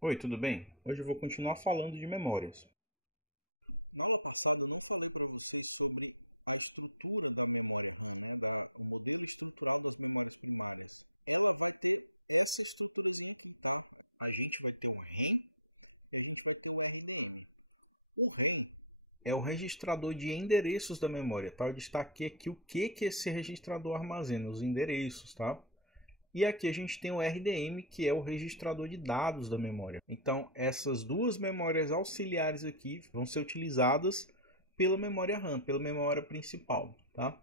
Oi, tudo bem? Hoje eu vou continuar falando de memórias. Na aula passada eu não falei para vocês sobre a estrutura da memória RAM, né? O modelo estrutural das memórias primárias. Ela vai ter essa estruturazinha aqui, tá? A gente vai ter o RAM e a gente vai ter o RDM. O RAM é o registrador de endereços da memória, tá? Eu destaquei aqui o que esse registrador armazena, os endereços, tá? E aqui a gente tem o RDM, que é o registrador de dados da memória. Então, essas duas memórias auxiliares aqui vão ser utilizadas pela memória RAM, pela memória principal, tá?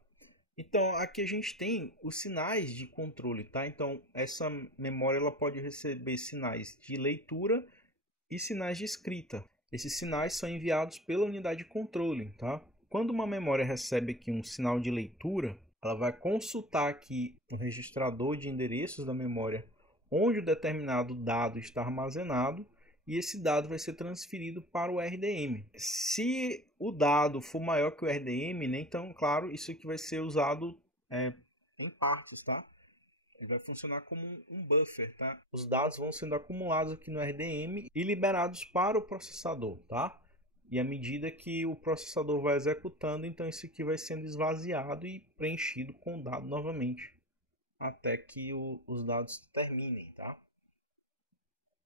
Então, aqui a gente tem os sinais de controle, tá? Então, essa memória ela pode receber sinais de leitura e sinais de escrita. Esses sinais são enviados pela unidade de controle, tá? Quando uma memória recebe aqui um sinal de leitura, ela vai consultar aqui no registrador de endereços da memória onde o determinado dado está armazenado e esse dado vai ser transferido para o RDM. Se o dado for maior que o RDM, né, então, claro, isso aqui vai ser usado em partes, tá? Ele vai funcionar como um buffer, tá? Os dados vão sendo acumulados aqui no RDM e liberados para o processador, tá? E à medida que o processador vai executando, então isso aqui vai sendo esvaziado e preenchido com o dado novamente, até que os dados terminem, tá?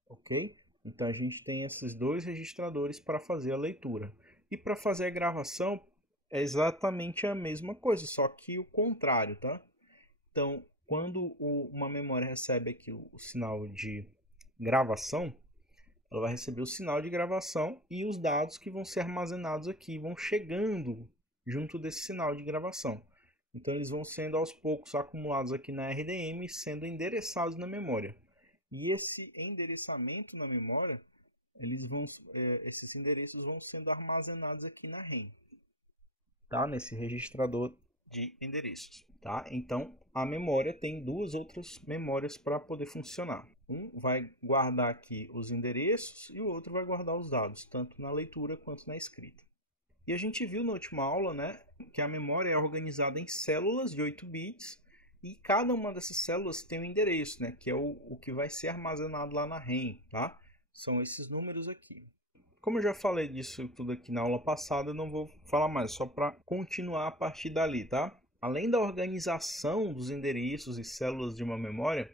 Ok? Então a gente tem esses dois registradores para fazer a leitura. E para fazer a gravação é exatamente a mesma coisa, só que o contrário, tá? Então, quando uma memória recebe aqui o sinal de gravação, ela vai receber o sinal de gravação e os dados que vão ser armazenados aqui vão chegando junto desse sinal de gravação. Então, eles vão sendo aos poucos acumulados aqui na RDM, sendo endereçados na memória. E esse endereçamento na memória, esses endereços vão sendo armazenados aqui na RAM, tá? Nesse registrador de endereços, tá? Então, a memória tem duas outras memórias para poder funcionar. Um vai guardar aqui os endereços e o outro vai guardar os dados, tanto na leitura quanto na escrita. E a gente viu na última aula, né, que a memória é organizada em células de 8 bits e cada uma dessas células tem um endereço, né, que é o que vai ser armazenado lá na RAM, tá? São esses números aqui. Como eu já falei disso tudo aqui na aula passada, eu não vou falar mais, só para continuar a partir dali, tá? Além da organização dos endereços e células de uma memória,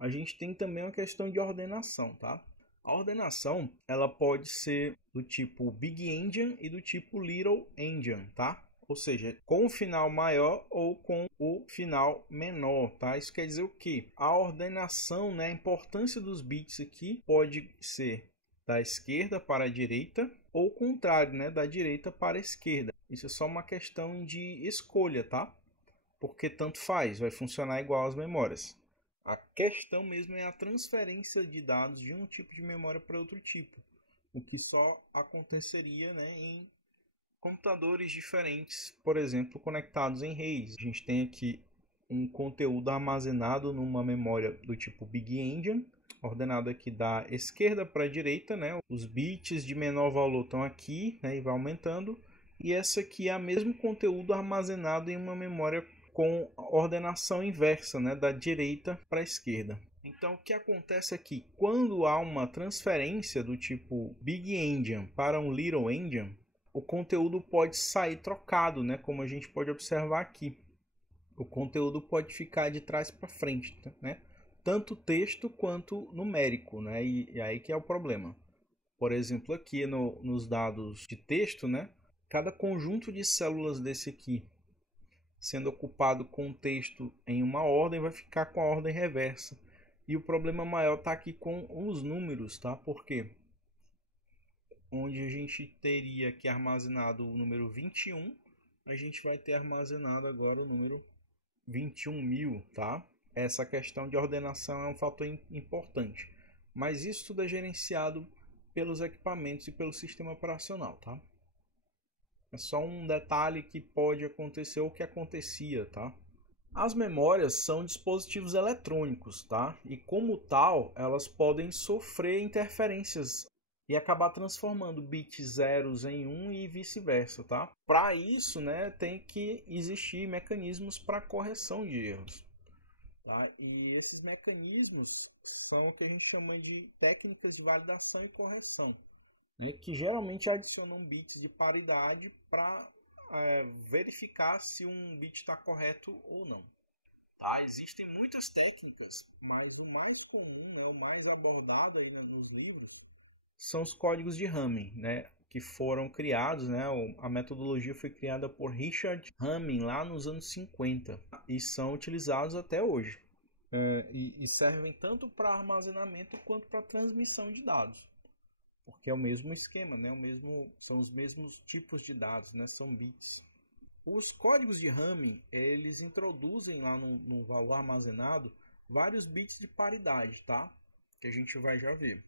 a gente tem também uma questão de ordenação, tá? A ordenação, ela pode ser do tipo Big Endian e do tipo Little Endian, tá? Ou seja, com o final maior ou com o final menor, tá? Isso quer dizer o quê? A ordenação, né, a importância dos bits aqui pode ser da esquerda para a direita ou o contrário, né, da direita para a esquerda. Isso é só uma questão de escolha, tá? Porque tanto faz, vai funcionar igual às memórias. A questão mesmo é a transferência de dados de um tipo de memória para outro tipo, o que só aconteceria, né, em computadores diferentes, por exemplo, conectados em redes. A gente tem aqui um conteúdo armazenado numa memória do tipo Big Endian, ordenado aqui da esquerda para a direita, né? Os bits de menor valor estão aqui, né, e vai aumentando. E essa aqui é o mesmo conteúdo armazenado em uma memória com ordenação inversa, né, da direita para a esquerda. Então, o que acontece aqui? Quando há uma transferência do tipo Big Endian para um Little Endian, o conteúdo pode sair trocado, né, como a gente pode observar aqui. O conteúdo pode ficar de trás para frente, né? Tanto texto quanto numérico, né? E aí que é o problema. Por exemplo, aqui nos dados de texto, né? Cada conjunto de células desse aqui sendo ocupado com texto em uma ordem vai ficar com a ordem reversa. E o problema maior está aqui com os números, tá? Porque onde a gente teria aqui armazenado o número 21, a gente vai ter armazenado agora o número 21.000, tá? Essa questão de ordenação é um fator importante. Mas isso tudo é gerenciado pelos equipamentos e pelo sistema operacional, tá? É só um detalhe que pode acontecer ou que acontecia, tá? As memórias são dispositivos eletrônicos, tá? E como tal, elas podem sofrer interferências e acabar transformando bits zeros em 1 e vice-versa, tá? Para isso, né, tem que existir mecanismos para correção de erros, tá? E esses mecanismos são o que a gente chama de técnicas de validação e correção, né, que geralmente adicionam bits de paridade para verificar se um bit está correto ou não. Tá? Existem muitas técnicas, mas o mais comum, né, o mais abordado aí nos livros, são os códigos de Hamming, né, que foram criados, né, a metodologia foi criada por Richard Hamming lá nos anos 50 e são utilizados até hoje. E servem tanto para armazenamento quanto para transmissão de dados, porque é o mesmo esquema, né, são os mesmos tipos de dados, né, são bits. Os códigos de Hamming, eles introduzem lá no valor armazenado vários bits de paridade, tá? Que a gente vai já ver.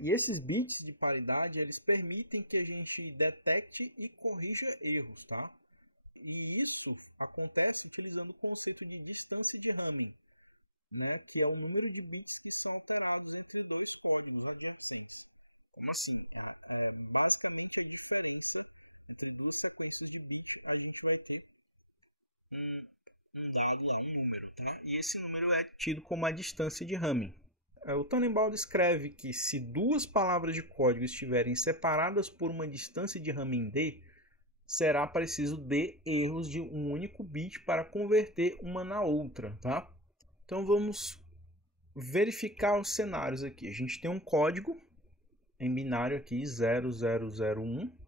E esses bits de paridade, eles permitem que a gente detecte e corrija erros, tá? E isso acontece utilizando o conceito de distância de Hamming, né? Que é o número de bits que estão alterados entre dois códigos adjacentes. Como assim? Basicamente a diferença entre duas sequências de bits, a gente vai ter um dado lá, um número, tá? E esse número é tido como a distância de Hamming. O Tannenbaum descreve que se duas palavras de código estiverem separadas por uma distância de Hamming d, será preciso d erros de um único bit para converter uma na outra, tá? Então vamos verificar os cenários aqui. A gente tem um código em binário aqui, 0001.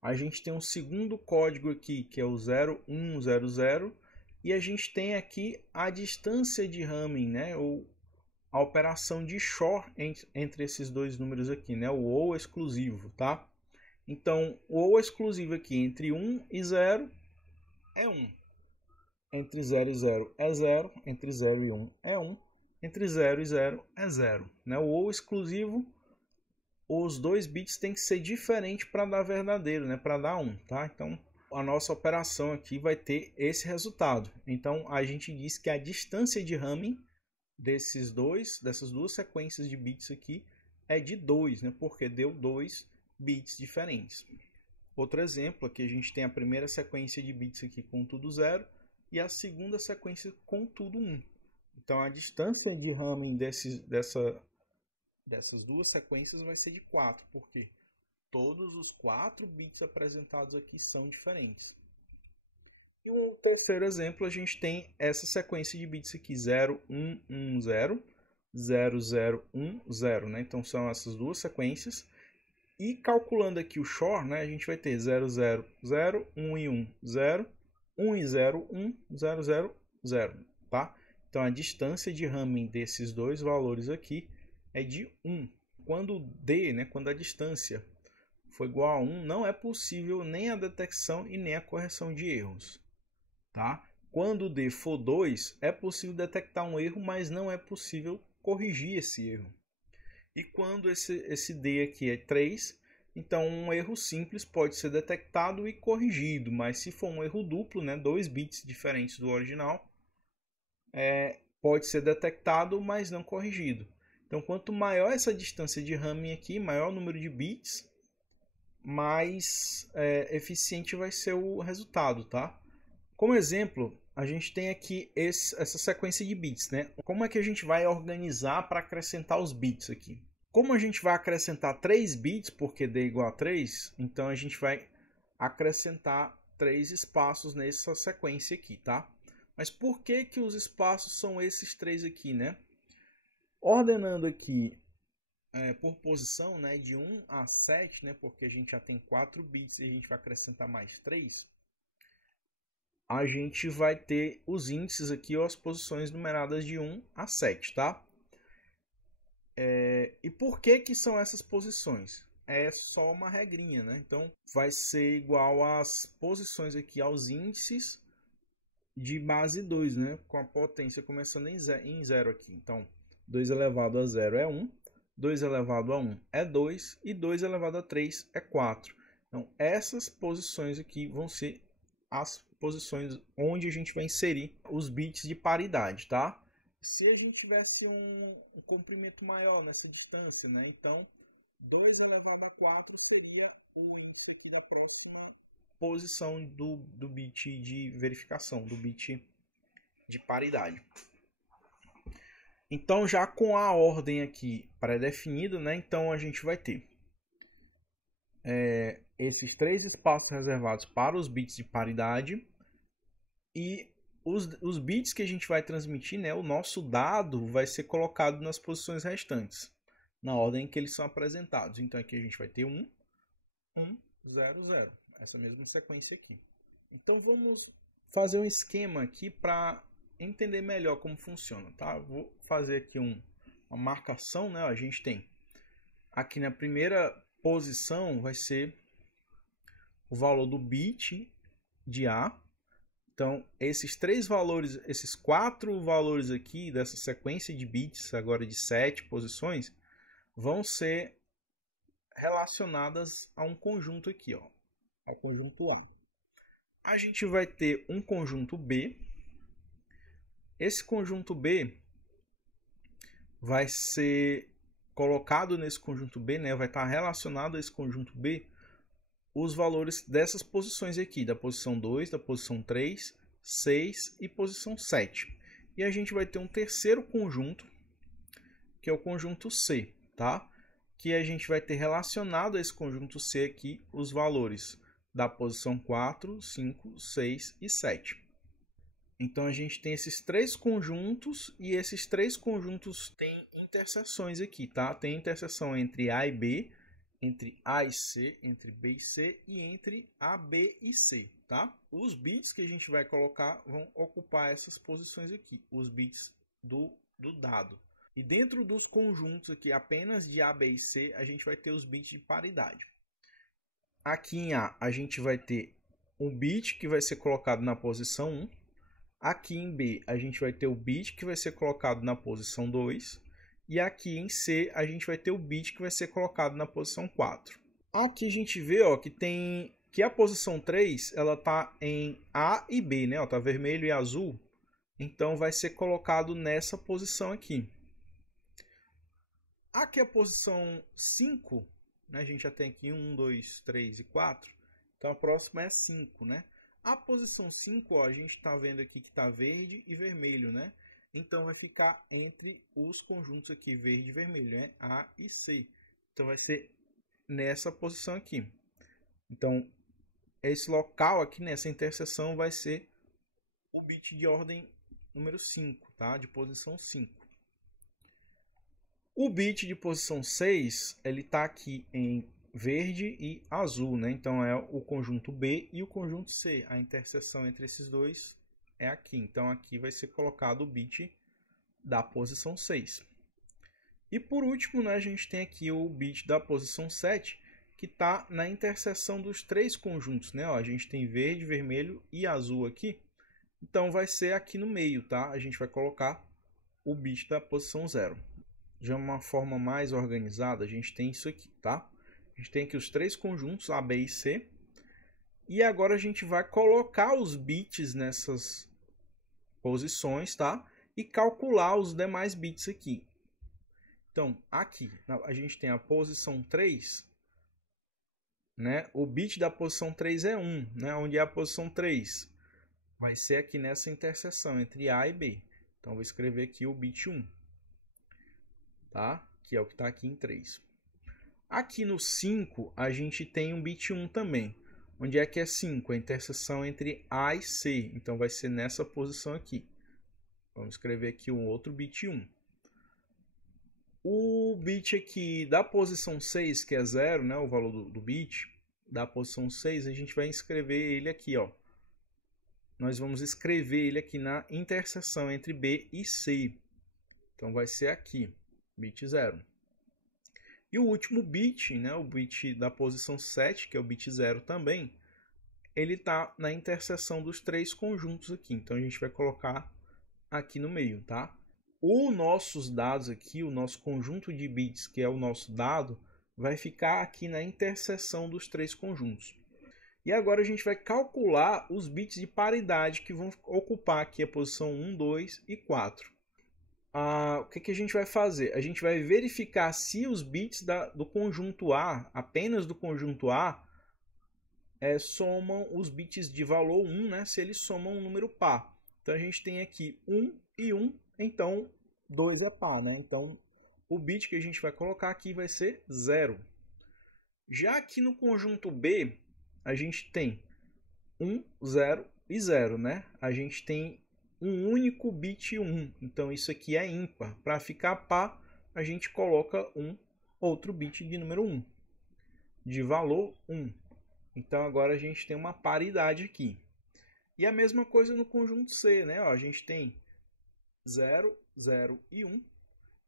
A gente tem um segundo código aqui, que é o 0100. E a gente tem aqui a distância de Hamming, né? Ou a operação de XOR entre esses dois números aqui, né? O OR exclusivo, tá? Então, o OR exclusivo aqui entre 1 e 0 é 1. Entre 0 e 0 é 0. Entre 0 e 1 é 1. Entre 0 e 0 é 0. Né? O OR exclusivo, os dois bits têm que ser diferentes para dar verdadeiro, né? Para dar 1, tá? Então, a nossa operação aqui vai ter esse resultado. Então, a gente diz que a distância de Hamming dessas duas sequências de bits aqui é de 2, né? Porque deu 2 bits diferentes. Outro exemplo, aqui a gente tem a primeira sequência de bits aqui com tudo 0 e a segunda sequência com tudo 1. Então, a distância de Hamming dessas duas sequências vai ser de 4, porque todos os 4 bits apresentados aqui são diferentes. E um terceiro exemplo, a gente tem essa sequência de bits aqui, 0110, 0010, né? Então são essas duas sequências. E calculando aqui o XOR, né, a gente vai ter 000, 1 e 1, 0, 1 e 0, 1, 0, 0, 0, tá? Então a distância de Hamming desses dois valores aqui é de 1. Quando D, né, quando a distância for igual a 1, não é possível nem a detecção e nem a correção de erros. Tá? Quando D for 2, é possível detectar um erro, mas não é possível corrigir esse erro. E quando esse D aqui é 3, então um erro simples pode ser detectado e corrigido, mas se for um erro duplo, né, 2 bits diferentes do original, pode ser detectado, mas não corrigido. Então, quanto maior essa distância de Hamming aqui, maior o número de bits, mais eficiente vai ser o resultado, tá? Como exemplo, a gente tem aqui essa sequência de bits, né? Como é que a gente vai organizar para acrescentar os bits aqui? Como a gente vai acrescentar 3 bits, porque D é igual a 3, então a gente vai acrescentar 3 espaços nessa sequência aqui, tá? Mas por que que os espaços são esses 3 aqui, né? Ordenando aqui por posição, né, de 1 a 7, né, porque a gente já tem 4 bits e a gente vai acrescentar mais 3, a gente vai ter os índices aqui, ou as posições numeradas de 1 a 7, tá? E por que que são essas posições? É só uma regrinha, né? Então, vai ser igual às posições aqui, aos índices de base 2, né? Com a potência começando em 0 aqui. Então, 2 elevado a 0 é 1, 2 elevado a 1 é 2 e 2 elevado a 3 é 4. Então, essas posições aqui vão ser as posições onde a gente vai inserir os bits de paridade, tá? Se a gente tivesse um comprimento maior nessa distância, né? Então, 2 elevado a 4 seria o índice aqui da próxima posição do bit de verificação, do bit de paridade. Então, já com a ordem aqui pré-definida, né? Então a gente vai ter esses 3 espaços reservados para os bits de paridade e os bits que a gente vai transmitir, né? O nosso dado vai ser colocado nas posições restantes, na ordem que eles são apresentados. Então aqui a gente vai ter 1, 1, 0, 0. Essa mesma sequência aqui. Então vamos fazer um esquema aqui para entender melhor como funciona, tá? Vou fazer aqui uma marcação, né? A gente tem aqui na primeira posição vai ser o valor do bit de A. Então, esses 4 valores aqui dessa sequência de bits, agora de 7 posições, vão ser relacionadas a um conjunto aqui, ó, ao conjunto A. A gente vai ter um conjunto B. Esse conjunto B vai ser colocado nesse conjunto B, né? Vai estar relacionado a esse conjunto B os valores dessas posições aqui, da posição 2, da posição 3, 6 e posição 7. E a gente vai ter um terceiro conjunto, que é o conjunto C, tá? Que a gente vai ter relacionado a esse conjunto C aqui os valores da posição 4, 5, 6 e 7. Então a gente tem esses 3 conjuntos e esses 3 conjuntos têm interseções aqui, tá? Tem interseção entre A e B, entre A e C, entre B e C e entre A, B e C, tá? Os bits que a gente vai colocar vão ocupar essas posições aqui, os bits do dado. E dentro dos conjuntos aqui apenas de A, B e C, a gente vai ter os bits de paridade. Aqui em A gente vai ter um bit que vai ser colocado na posição 1. Aqui em B a gente vai ter o bit que vai ser colocado na posição 2. E aqui em C, a gente vai ter o bit que vai ser colocado na posição 4. Aqui a gente vê ó, que a posição 3 está em A e B, né? Está vermelho e azul. Então, vai ser colocado nessa posição aqui. Aqui a posição 5, né? A gente já tem aqui 1, 2, 3 e 4. Então, a próxima é 5, né? A posição 5, ó, a gente está vendo aqui que está verde e vermelho, né? Então, vai ficar entre os conjuntos aqui, verde e vermelho, né? A e C. Então, vai ser nessa posição aqui. Então, esse local aqui, nessa interseção, vai ser o bit de ordem número 5, tá? De posição 5. O bit de posição 6, ele está aqui em verde e azul, né? Então, é o conjunto B e o conjunto C. A interseção entre esses dois é aqui. Então, aqui vai ser colocado o bit da posição 6. E por último, né, a gente tem aqui o bit da posição 7, que está na interseção dos 3 conjuntos, né? Ó, a gente tem verde, vermelho e azul aqui. Então, vai ser aqui no meio, tá? A gente vai colocar o bit da posição 0. De uma forma mais organizada, a gente tem isso aqui, tá? A gente tem aqui os 3 conjuntos, A, B e C. E agora a gente vai colocar os bits nessas posições, tá? E calcular os demais bits aqui. Então, aqui a gente tem a posição 3, né? O bit da posição 3 é 1, né? Onde é a posição 3? Vai ser aqui nessa interseção entre A e B. Então, vou escrever aqui o bit 1, tá? Que é o que está aqui em 3. Aqui no 5, a gente tem um bit 1 também. Onde é que é 5? A interseção entre A e C. Então, vai ser nessa posição aqui. Vamos escrever aqui um outro bit 1. O bit aqui da posição 6, que é 0, né, o valor do bit da posição 6, a gente vai escrever ele aqui, ó. Nós vamos escrever ele aqui na interseção entre B e C. Então, vai ser aqui, bit 0. E o último bit, né, o bit da posição 7, que é o bit 0 também, ele está na interseção dos 3 conjuntos aqui. Então, a gente vai colocar aqui no meio, tá? Os nossos dados aqui, o nosso conjunto de bits, que é o nosso dado, vai ficar aqui na interseção dos 3 conjuntos. E agora a gente vai calcular os bits de paridade que vão ocupar aqui a posição 1, 2 e 4. O que a gente vai fazer? A gente vai verificar se os bits do conjunto A, apenas do conjunto A, somam os bits de valor 1, né? Se eles somam um número par. Então, a gente tem aqui 1 e 1. Então, 2 é par, né? Então, o bit que a gente vai colocar aqui vai ser 0. Já aqui no conjunto B, a gente tem 1, 0 e 0, né? A gente tem um único bit 1, então isso aqui é ímpar. Para ficar par, a gente coloca um outro bit de número 1, de valor 1. Então agora a gente tem uma paridade aqui. E a mesma coisa no conjunto C, né? Ó, a gente tem 0, 0 e 1.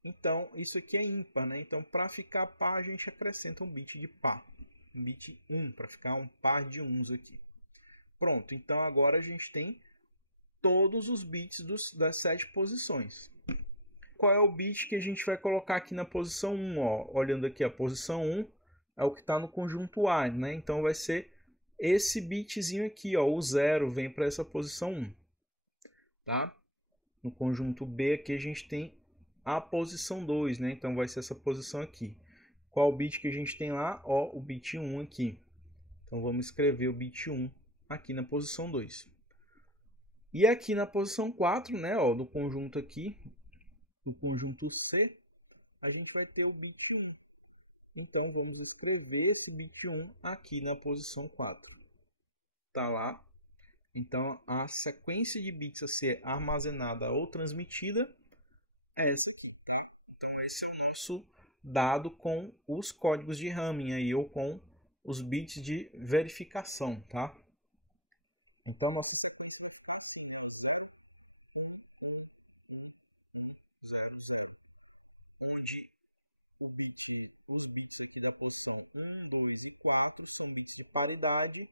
Então isso aqui é ímpar, né? Então para ficar par, a gente acrescenta um bit de par, um bit 1, para ficar um par de 1s aqui. Pronto, então agora a gente tem todos os bits das 7 posições. Qual é o bit que a gente vai colocar aqui na posição 1? Ó? Olhando aqui, a posição 1 é o que está no conjunto A, né? Então vai ser esse bitzinho aqui, ó, o 0 vem para essa posição 1. Tá? No conjunto B aqui a gente tem a posição 2, né? Então vai ser essa posição aqui. Qual o bit que a gente tem lá? Ó, o bit 1 aqui. Então vamos escrever o bit 1 aqui na posição 2. E aqui na posição 4, né, ó, do conjunto aqui, do conjunto C, a gente vai ter o bit 1. Então vamos escrever esse bit 1 aqui na posição 4. Tá lá. Então a sequência de bits a ser armazenada ou transmitida é essa aqui. Então esse é o nosso dado com os códigos de Hamming aí, ou com os bits de verificação, tá? Então nosso os bits aqui da posição 1, 2 e 4 são bits de paridade,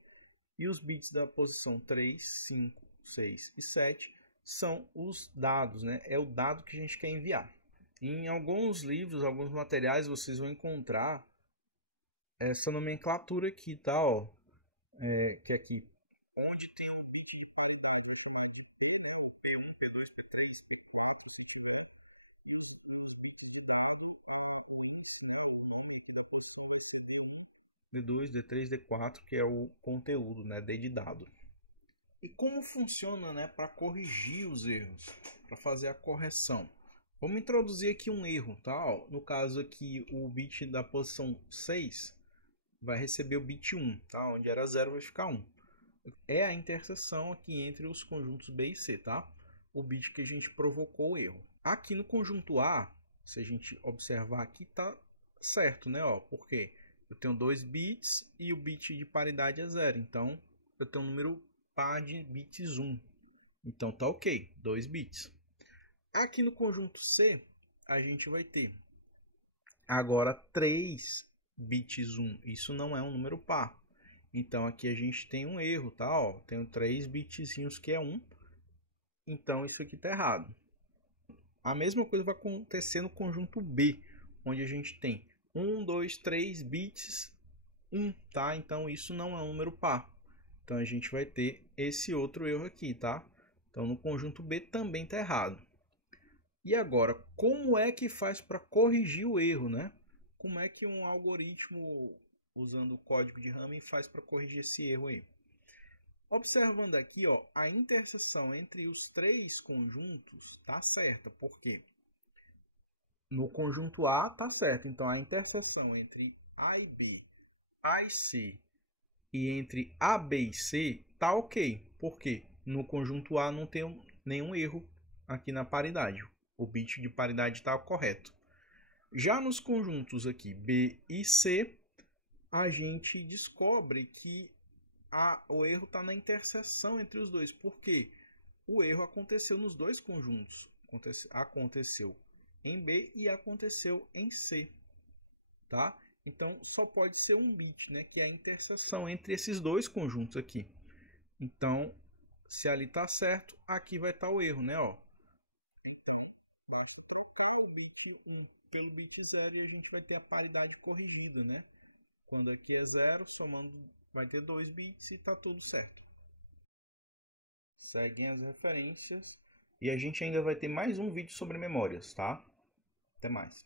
e os bits da posição 3, 5, 6 e 7 são os dados, né? É o dado que a gente quer enviar. Em alguns livros, alguns materiais, vocês vão encontrar essa nomenclatura aqui, tá? Ó, que aqui onde tem o P1, P2, P3, D2, D3, D4, que é o conteúdo, né? D de dado. E como funciona, né, para corrigir os erros, para fazer a correção? Vamos introduzir aqui um erro, tá? Ó, no caso aqui, o bit da posição 6 vai receber o bit 1, tá? Onde era 0 vai ficar 1. É a interseção aqui entre os conjuntos B e C, tá? O bit que a gente provocou o erro. Aqui no conjunto A, se a gente observar aqui, tá certo, né? Ó, porque eu tenho 2 bits e o bit de paridade é 0. Então, eu tenho um número par de bits 1. Então, tá ok, 2 bits. Aqui no conjunto C, a gente vai ter agora 3 bits 1. Isso não é um número par. Então, aqui a gente tem um erro, tá? Ó, tenho 3 bitzinhos que é 1. Então, isso aqui tá errado. A mesma coisa vai acontecer no conjunto B, onde a gente tem 1, 2, 3 bits 1, tá? Então, isso não é um número par. Então, a gente vai ter esse outro erro aqui, tá? Então, no conjunto B também tá errado. E agora, como é que faz para corrigir o erro, né? Como é que um algoritmo usando o código de Hamming faz para corrigir esse erro aí? Observando aqui, ó, a interseção entre os 3 conjuntos tá certa, porque no conjunto A tá certo, então a interseção entre A e B, A e C e entre A, B e C tá ok, porque no conjunto A não tem nenhum erro aqui na paridade, o bit de paridade está correto. Já nos conjuntos aqui B e C, a gente descobre que o erro está na interseção entre os dois, porque o erro aconteceu nos dois conjuntos. Aconteceu em B e aconteceu em C. Tá? Então só pode ser um bit, né, que é a interseção entre esses dois conjuntos aqui. Então, se ali está certo, aqui vai estar o erro, né? Ó. Então, basta trocar o bit 1 pelo bit 0 e a gente vai ter a paridade corrigida, né? Quando aqui é 0, somando vai ter 2 bits e está tudo certo. Seguem as referências. E a gente ainda vai ter mais um vídeo sobre memórias, tá? Até mais.